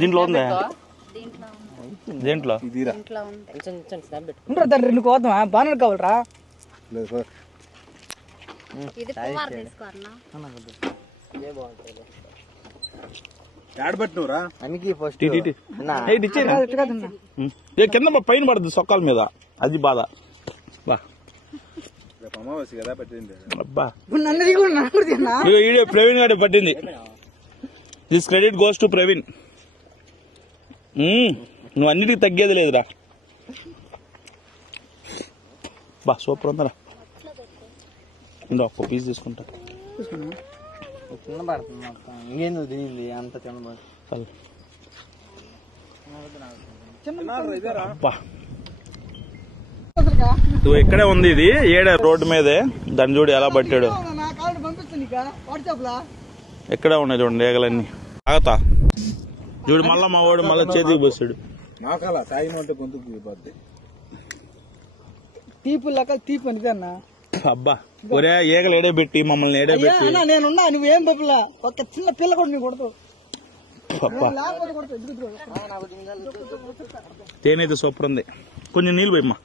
దీంట్లో ఉందా? దేంట్లో? రెండు కోద్దామా? బాగా కావాలరా? కింద పైన పడుతుంది సొక్కాల మీద, అది బాధ. అబ్బా ప్రవీణ్ గారు పట్టింది. This credit goes to Praveen. నువ్వు అన్నిటికీ తగ్గేది లేదురా. బా సూపర్ ఉందరా. ఒక్క పీస్ తీసుకుంటా. నువ్వు ఇక్కడే ఉంది, ఇది ఏడే రోడ్డు మీదే. దాన్ని చూడు ఎలా పట్టాడు. ఎక్కడే ఉన్నాయి చూడండి ఏగలన్నీ. ఆగతా చూడు, మళ్ళా మా వాడు మళ్ళా చేతికి పోసాడు. తీపు లెక్క తీపు అని అన్న. అబ్బా ఒరే ఏగలు ఏడబెట్టి మమ్మల్ని ఏడబెట్టి. నేనున్నా, నువ్వేం బొబ్బలా. ఒక చిన్న పిల్ల కూడా నీ కొడతావు. తేనైతే సూపర్ ఉంది. కొంచెం నీళ్ళు పోయమ్మా.